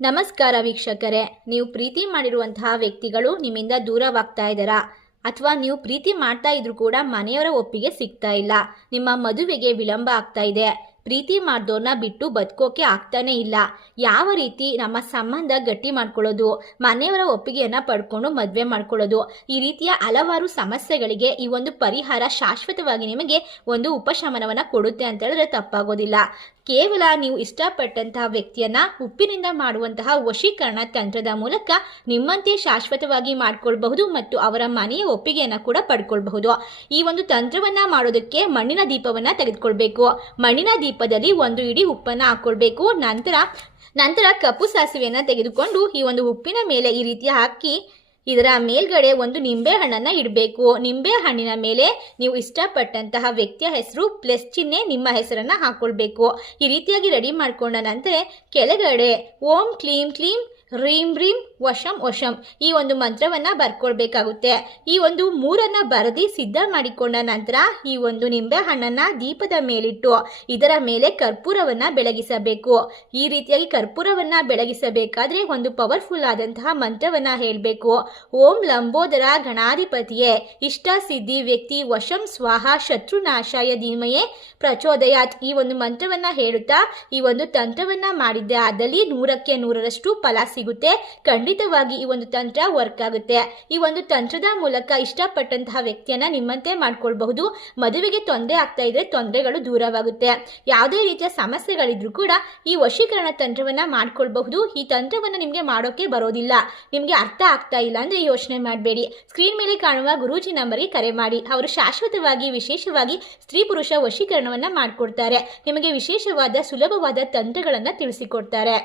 ನಮಸ್ಕಾರ ವೀಕ್ಷಕರೇ, ನೀವು ಪ್ರೀತಿ ಮಾಡಿರುವಂತಹ ವ್ಯಕ್ತಿಗಳು ನಿಮ್ಮಿಂದ ದೂರವಾಗ್ತಾ ಇದ್ದಾರಾ? ಅಥವಾ ನೀವು ಪ್ರೀತಿ ಮಾಡ್ತಾ ಇದ್ರೂ ಕೂಡ ಮನೆಯವರ ಒಪ್ಪಿಗೆ ಸಿಗ್ತಾ ಇಲ್ಲ, ನಿಮ್ಮ ಮದುವೆಗೆ ವಿಳಂಬ ಆಗ್ತಾ ಇದೆ, ಪ್ರೀತಿ ಮಾಡ್ದೋರ್ನ ಬಿಟ್ಟು ಬದುಕೋಕೆ ಆಗ್ತಾನೆ ಇಲ್ಲ, ಯಾವ ರೀತಿ ನಮ್ಮ ಸಂಬಂಧ ಗಟ್ಟಿ ಮಾಡ್ಕೊಳ್ಳೋದು, ಮನೆಯವರ ಒಪ್ಪಿಗೆಯನ್ನು ಪಡ್ಕೊಂಡು ಮದುವೆ ಮಾಡ್ಕೊಳ್ಳೋದು, ಈ ರೀತಿಯ ಹಲವಾರು ಸಮಸ್ಯೆಗಳಿಗೆ ಈ ಒಂದು ಪರಿಹಾರ ಶಾಶ್ವತವಾಗಿ ನಿಮಗೆ ಒಂದು ಉಪಶಮನವನ್ನು ಕೊಡುತ್ತೆ ಅಂತ ಹೇಳಿದ್ರೆ ತಪ್ಪಾಗೋದಿಲ್ಲ. ಕೇವಲ ನೀವು ಇಷ್ಟಪಟ್ಟಂತಹ ವ್ಯಕ್ತಿಯನ್ನ ಉಪ್ಪಿನಿಂದ ಮಾಡುವಂತಹ ವಶೀಕರಣ ತಂತ್ರದ ಮೂಲಕ ನಿಮ್ಮಂತೆ ಶಾಶ್ವತವಾಗಿ ಮಾಡ್ಕೊಳ್ಬಹುದು ಮತ್ತು ಅವರ ಮನೆಯ ಒಪ್ಪಿಗೆಯನ್ನು ಕೂಡ ಪಡ್ಕೊಳ್ಬಹುದು. ಈ ಒಂದು ತಂತ್ರವನ್ನ ಮಾಡೋದಕ್ಕೆ ಮಣ್ಣಿನ ದೀಪವನ್ನ ತೆಗೆದುಕೊಳ್ಬೇಕು. ಮಣ್ಣಿನ ದೀಪದಲ್ಲಿ 1 ಇಡಿ ಉಪ್ಪನ್ನ ಹಾಕೊಳ್ಬೇಕು. ನಂತರ ಕಪ್ಪು ಸಾಸಿವೆಯನ್ನ ತೆಗೆದುಕೊಂಡು ಈ ಒಂದು ಉಪ್ಪಿನ ಮೇಲೆ ಈ ರೀತಿ ಹಾಕಿ ಇದರ ಮೇಲ್ಗಡೆ ಒಂದು ನಿಂಬೆ ಹಣ್ಣನ್ನು ಇಡಬೇಕು. ನಿಂಬೆ ಹಣ್ಣಿನ ಮೇಲೆ ನೀವು ಇಷ್ಟಪಟ್ಟಂತಹ ವ್ಯಕ್ತಿಯ ಹೆಸರು ಪ್ಲಸ್ ಚಿಹ್ನೆ ನಿಮ್ಮ ಹೆಸರನ್ನು ಹಾಕೊಳ್ಬೇಕು. ಈ ರೀತಿಯಾಗಿ ರೆಡಿ ಮಾಡಿಕೊಂಡ ನಂತರ ಕೆಳಗಡೆ ಓಂ ಕ್ಲೀಂ ಕ್ಲೀಂ ರೀಂ ರೀಂ ವಶಂ ವಶಂ ಈ ಒಂದು ಮಂತ್ರವನ್ನು ಬರ್ಕೊಳ್ಬೇಕಾಗುತ್ತೆ. ಈ ಒಂದು 3 ಬರೆದಿ ಸಿದ್ಧ ಮಾಡಿಕೊಂಡ ನಂತರ ಈ ಒಂದು ನಿಂಬೆ ಹಣ್ಣನ್ನು ದೀಪದ ಮೇಲಿಟ್ಟು ಇದರ ಮೇಲೆ ಕರ್ಪೂರವನ್ನು ಬೆಳಗಿಸಬೇಕು. ಈ ರೀತಿಯಾಗಿ ಕರ್ಪೂರವನ್ನು ಬೆಳಗಿಸಬೇಕಾದ್ರೆ ಒಂದು ಪವರ್ಫುಲ್ ಆದಂತಹ ಮಂತ್ರವನ್ನು ಹೇಳಬೇಕು. ಓಂ ಲಂಬೋದರ ಗಣಾಧಿಪತಿಯೇ ಇಷ್ಟ ಸಿದ್ಧಿ ವ್ಯಕ್ತಿ ವಶಂ ಸ್ವಾಹ ಶತ್ರುನಾಶಾಯ ಧೀಮಯೇ ಪ್ರಚೋದಯಾತ್ ಈ ಒಂದು ಮಂತ್ರವನ್ನು ಹೇಳುತ್ತಾ ಈ ಒಂದು ತಂತ್ರವನ್ನು ಮಾಡಿದ್ದೆ ಆದಲ್ಲಿ 100ಕ್ಕೆ 100ರಷ್ಟು ಫಲ ಸಿಗುತ್ತೆ. ಖಂಡಿತವಾಗಿ ಈ ಒಂದು ತಂತ್ರ ವರ್ಕ್ ಆಗುತ್ತೆ. ಈ ಒಂದು ತಂತ್ರದ ಮೂಲಕ ಇಷ್ಟಪಟ್ಟಂತಹ ವ್ಯಕ್ತಿಯನ್ನ ನಿಮ್ಮಂತೆ ಮಾಡ್ಕೊಳ್ಬಹುದು. ಮದುವೆಗೆ ತೊಂದರೆ ಆಗ್ತಾ ಇದ್ರೆ ತೊಂದರೆಗಳು ದೂರವಾಗುತ್ತೆ. ಯಾವುದೇ ರೀತಿಯ ಸಮಸ್ಯೆಗಳಿದ್ರು ಕೂಡ ಈ ವಶೀಕರಣ ತಂತ್ರವನ್ನ ಮಾಡ್ಕೊಳ್ಬಹುದು. ಈ ತಂತ್ರವನ್ನ ನಿಮ್ಗೆ ಮಾಡೋಕೆ ಬರೋದಿಲ್ಲ, ನಿಮ್ಗೆ ಅರ್ಥ ಆಗ್ತಾ ಇಲ್ಲ ಅಂದ್ರೆ ಯೋಚನೆ ಮಾಡಬೇಡಿ. ಸ್ಕ್ರೀನ್ ಮೇಲೆ ಕಾಣುವ ಗುರೂಜಿ ನಂಬರ್ಗೆ ಕರೆ ಮಾಡಿ. ಅವರು ಶಾಶ್ವತವಾಗಿ ವಿಶೇಷವಾಗಿ ಸ್ತ್ರೀ ಪುರುಷ ವಶೀಕರಣವನ್ನ ಮಾಡ್ಕೊಡ್ತಾರೆ. ನಿಮಗೆ ವಿಶೇಷವಾದ ಸುಲಭವಾದ ತಂತ್ರಗಳನ್ನ ತಿಳಿಸಿಕೊಡ್ತಾರೆ.